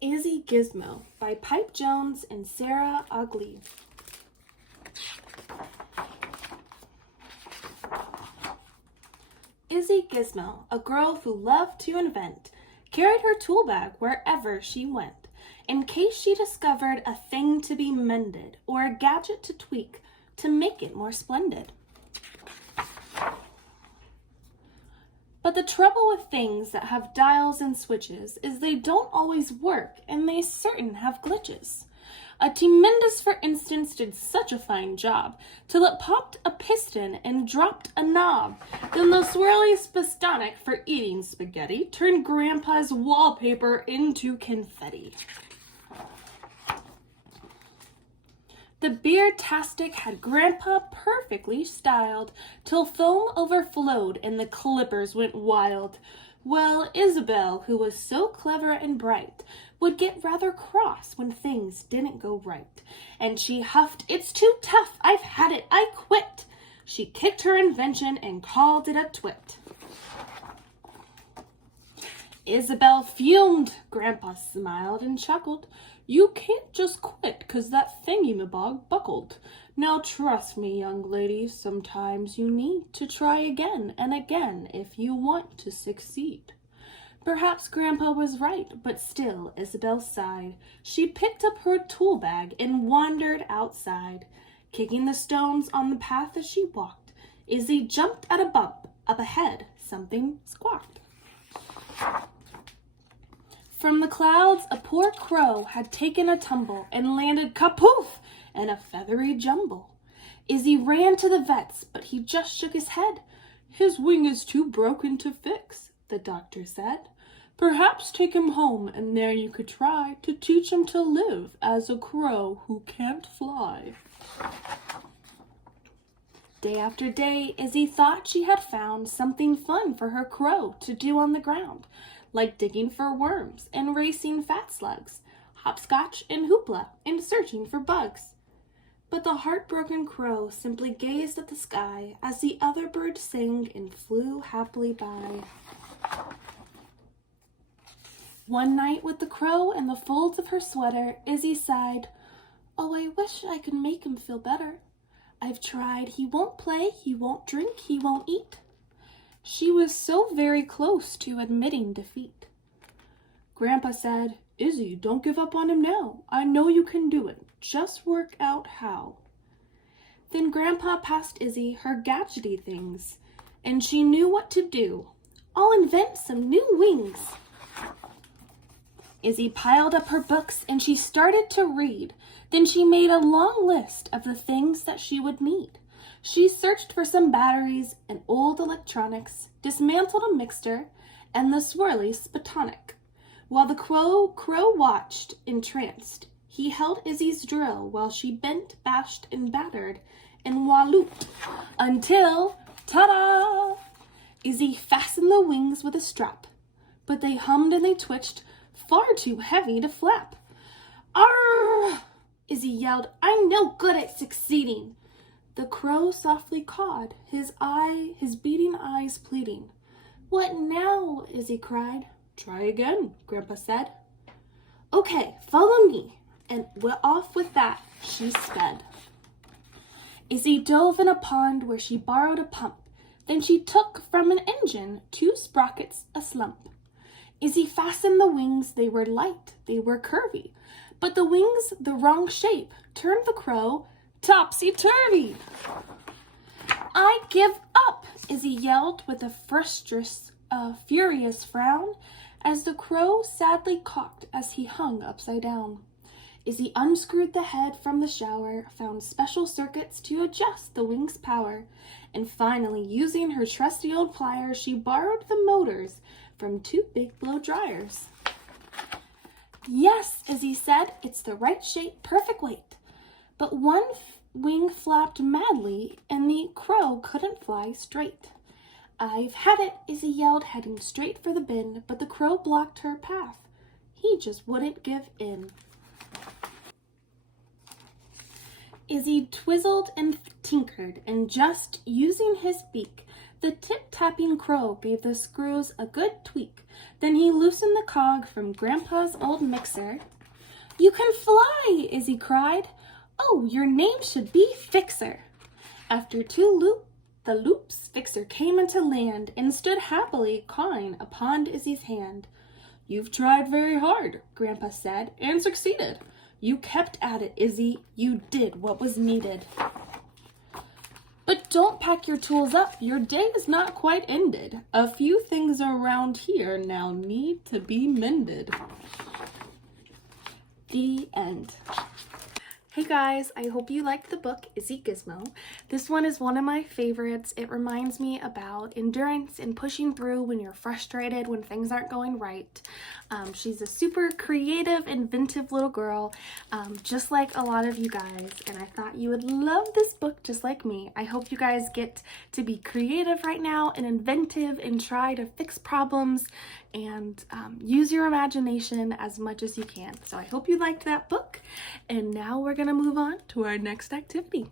Izzy Gizmo by Pip Jones and Sara, Ogilvie. Izzy Gizmo, a girl who loved to invent, carried her tool bag wherever she went, in case she discovered a thing to be mended or a gadget to tweak to make it more splendid. But the trouble with things that have dials and switches is they don't always work and they certain have glitches. A tremendous, for instance, did such a fine job till it popped a piston and dropped a knob. Then the swirly spastonic for eating spaghetti turned Grandpa's wallpaper into confetti. The beer-tastic had Grandpa perfectly styled, till foam overflowed and the clippers went wild. Well, Isabel, who was so clever and bright, would get rather cross when things didn't go right. And she huffed, "It's too tough, I've had it, I quit." She kicked her invention and called it a twit. Isabel fumed. Grandpa smiled and chuckled. "You can't just quit 'cause that thingy-mabog buckled. Now trust me, young lady, sometimes you need to try again and again if you want to succeed." Perhaps Grandpa was right, but still Isabel sighed. She picked up her tool bag and wandered outside. Kicking the stones on the path as she walked, Izzy jumped at a bump. Up ahead, something squawked. From the clouds, a poor crow had taken a tumble and landed kapoof in a feathery jumble. Izzy ran to the vet's, but he just shook his head. "His wing is too broken to fix," the doctor said. "Perhaps take him home, and there you could try to teach him to live as a crow who can't fly." Day after day, Izzy thought she had found something fun for her crow to do on the ground, like digging for worms and racing fat slugs, hopscotch and hoopla, and searching for bugs. But the heartbroken crow simply gazed at the sky as the other birds sang and flew happily by. One night, with the crow in the folds of her sweater, Izzy sighed, "Oh, I wish I could make him feel better. I've tried. He won't play, he won't drink, he won't eat." She was so very close to admitting defeat. Grandpa said, "Izzy, don't give up on him now. I know you can do it. Just work out how." Then Grandpa passed Izzy her gadgety things, and she knew what to do. "I'll invent some new wings." Izzy piled up her books and she started to read. Then she made a long list of the things that she would need. She searched for some batteries and old electronics, dismantled a mixer, and the swirly spatonic. While the crow watched, entranced, he held Izzy's drill while she bent, bashed, and battered, and walooped, until, ta-da! Izzy fastened the wings with a strap, but they hummed and they twitched, far too heavy to flap. "Arr!" Izzy yelled, "I'm no good at succeeding." The crow softly cawed, his beating eyes pleading. "What now?" Izzy cried. "Try again," Grandpa said. "Okay, follow me." And off with that she sped. Izzy dove in a pond where she borrowed a pump. Then she took from an engine 2 sprockets a slump. Izzy fastened the wings. They were light, they were curvy, but the wings the wrong shape turned the crow topsy-turvy. "I give up!" Izzy yelled with a furious frown, as the crow sadly cocked as he hung upside down. Izzy unscrewed the head from the shower, found special circuits to adjust the wing's power, and finally, using her trusty old pliers, she borrowed the motors from 2 big blow dryers. "Yes," Izzy said, "it's the right shape, perfect weight." But one wing flapped madly, and the crow couldn't fly straight. "I've had it," Izzy yelled, heading straight for the bin, but the crow blocked her path. He just wouldn't give in. Izzy twizzled and tinkered, and just using his beak, The tip-tapping crow gave the screws a good tweak. Then he loosened the cog from Grandpa's old mixer. "You can fly!" Izzy cried. "Oh, your name should be Fixer." After the loops, Fixer came into land and stood happily cawing upon Izzy's hand. "You've tried very hard," Grandpa said, "and succeeded. You kept at it, Izzy. You did what was needed. But don't pack your tools up. Your day is not quite ended. A few things around here now need to be mended." The end. Hey guys, I hope you liked the book Izzy Gizmo. This one is one of my favorites. It reminds me about endurance and pushing through when you're frustrated, when things aren't going right. She's a super creative, inventive little girl, just like a lot of you guys, and I thought you would love this book just like me. I hope you guys get to be creative right now and inventive and try to fix problems and use your imagination as much as you can. So I hope you liked that book, and now we're gonna move on to our next activity.